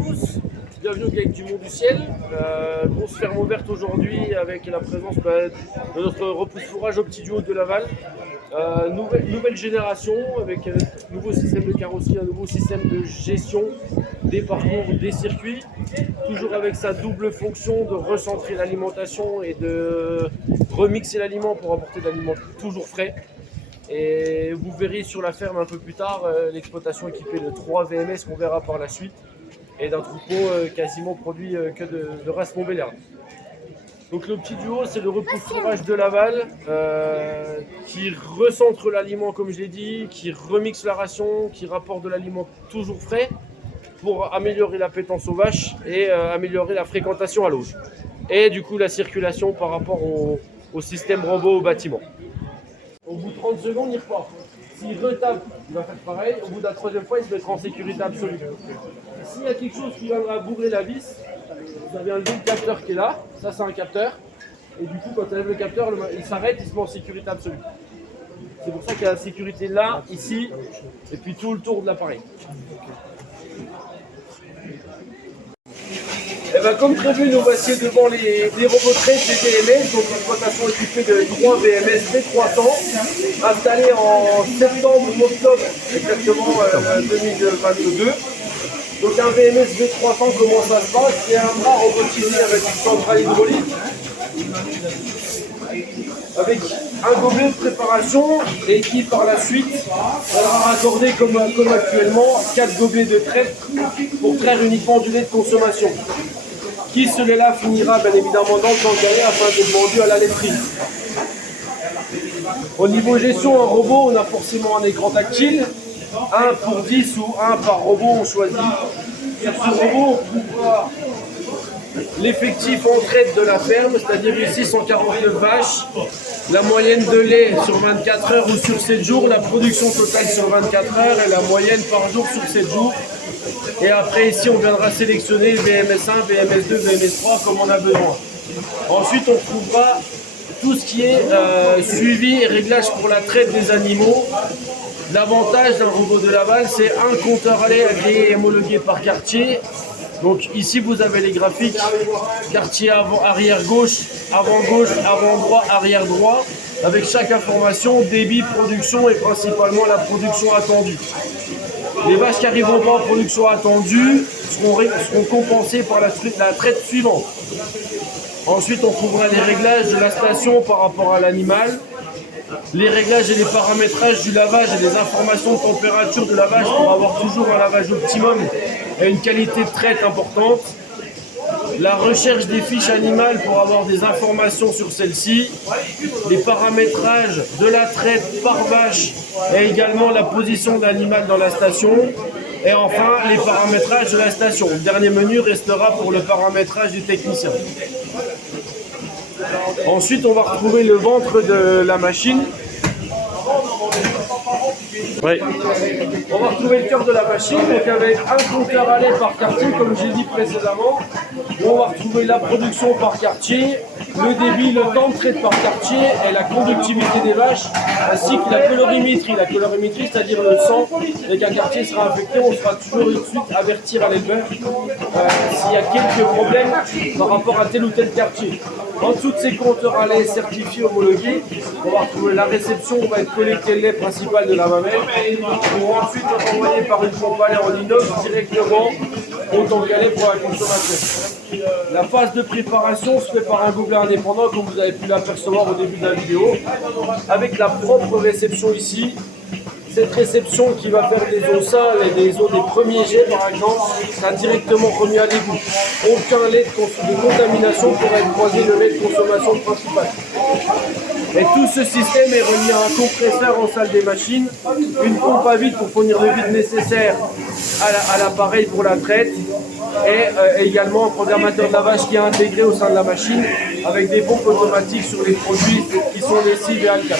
tous, bienvenue au GAEC du Mont du Ciel. Grosse ferme ouverte aujourd'hui avec la présence de notre repousse-fourrage au petit duo de Laval. Nouvelle génération avec un nouveau système de carrosserie, un nouveau système de gestion des parcours, des circuits, toujours avec sa double fonction de recentrer l'alimentation et de remixer l'aliment pour apporter de l'aliment toujours frais. Et vous verrez sur la ferme un peu plus tard l'exploitation équipée de 3 VMS qu'on verra par la suite et d'un troupeau quasiment produit que de race Montbéliarde. Donc le petit duo, c'est le repousse-fourrage de Laval qui recentre l'aliment comme je l'ai dit, qui remixe la ration, qui rapporte de l'aliment toujours frais pour améliorer l'appétence aux vaches et améliorer la fréquentation à l'auge. Et du coup la circulation par rapport au système robot au bâtiment. Au bout de 30 secondes, il repart. S'il retape, il va faire pareil. Au bout de la troisième fois, il se mettra en sécurité absolue. S'il y a quelque chose qui viendra bourrer la vis, vous avez enlevé le capteur qui est là. Ça, c'est un capteur. Et du coup, quand tu enlèves le capteur, il s'arrête, il se met en sécurité absolue. C'est pour ça qu'il y a la sécurité là, ici, et puis tout le tour de l'appareil. Et bien, comme prévu, nous voici devant les robots traites des VMS, donc l'exploitation équipée de 3 VMS V300, installés en septembre ou octobre exactement 2022. Donc un VMS V300, comment ça se passe? C'est un bras robotisé avec une centrale hydraulique, avec un gobelet de préparation et qui par la suite sera raccordé comme actuellement 4 gobelets de traite pour traire uniquement du lait de consommation. Qui ce lait-là finira bien évidemment dans le tangalet afin d'être vendu à la laiterie. Au niveau gestion, un robot, on a forcément un écran tactile, 1 pour 10 ou 1 par robot, on choisit. Sur ce robot, on trouvera l'effectif en traite de la ferme, c'est-à-dire ici 149 vaches, la moyenne de lait sur 24 heures ou sur 7 jours, la production totale sur 24 heures et la moyenne par jour sur 7 jours. Et après ici on viendra sélectionner VMS1, VMS2, VMS3 comme on a besoin. Ensuite on trouvera tout ce qui est suivi et réglage pour la traite des animaux. L'avantage d'un robot de Laval, c'est un compteur à lait agréé et homologué par quartier. Donc ici vous avez les graphiques, quartier arrière gauche, avant droit, arrière droit, avec chaque information, débit, production et principalement la production attendue. Les vaches qui n'arriveront pas en production attendue seront compensées par la traite suivante. Ensuite, on trouvera les réglages de la station par rapport à l'animal, les réglages et les paramétrages du lavage et les informations de température de lavage pour avoir toujours un lavage optimum et une qualité de traite importante. La recherche des fiches animales pour avoir des informations sur celles-ci, les paramétrages de la traite par vache et également la position de l'animal dans la station. Et enfin, les paramétrages de la station. Le dernier menu restera pour le paramétrage du technicien. Ensuite, on va retrouver le ventre de la machine. Oui. On va retrouver le cœur de la machine, donc avec un compteur à lait par quartier, comme j'ai dit précédemment. On va retrouver la production par quartier, le débit, le temps de traite par quartier et la conductivité des vaches, ainsi que la colorimétrie. La colorimétrie, c'est-à-dire le sang, dès qu'un quartier sera infecté, on sera toujours tout de suite avertir à l'éleveur s'il y a quelques problèmes par rapport à tel ou tel quartier. En dessous de ces compteurs à lait certifiés, homologués, on va retrouver la réception, on va être collecté le lait principal de la mamelle, pour ensuite être envoyé par une pompe à lait en inox directement au tank à lait pour la consommation. La phase de préparation se fait par un gobelet indépendant, comme vous avez pu l'apercevoir au début de la vidéo, avec la propre réception ici. Cette réception qui va faire des eaux sales et des eaux des premiers jets par exemple, sera directement remis à l'égout. Aucun lait de contamination pourra être croisé le lait de consommation principal. Et tout ce système est relié à un compresseur en salle des machines, une pompe à vide pour fournir le vide nécessaire à l'appareil pour la traite et également un programmateur de lavage qui est intégré au sein de la machine avec des pompes automatiques sur les produits qui sont lessives et alcalins.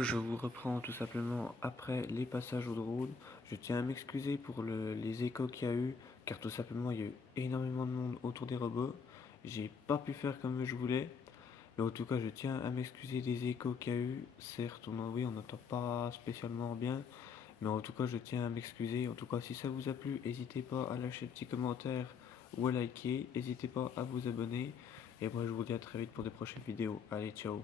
moi je vous reprends tout simplement après les passages au drone. Je tiens à m'excuser pour les échos qu'il y a eu, car tout simplement il y a eu énormément de monde autour des robots. J'ai pas pu faire comme je voulais, mais en tout cas je tiens à m'excuser des échos qu'il y a eu. Certes, oui, on n'entend pas spécialement bien, mais en tout cas je tiens à m'excuser. En tout cas, si ça vous a plu, n'hésitez pas à lâcher un petit commentaire ou à liker, n'hésitez pas à vous abonner. Et moi je vous dis à très vite pour de prochaines vidéos. Allez, ciao!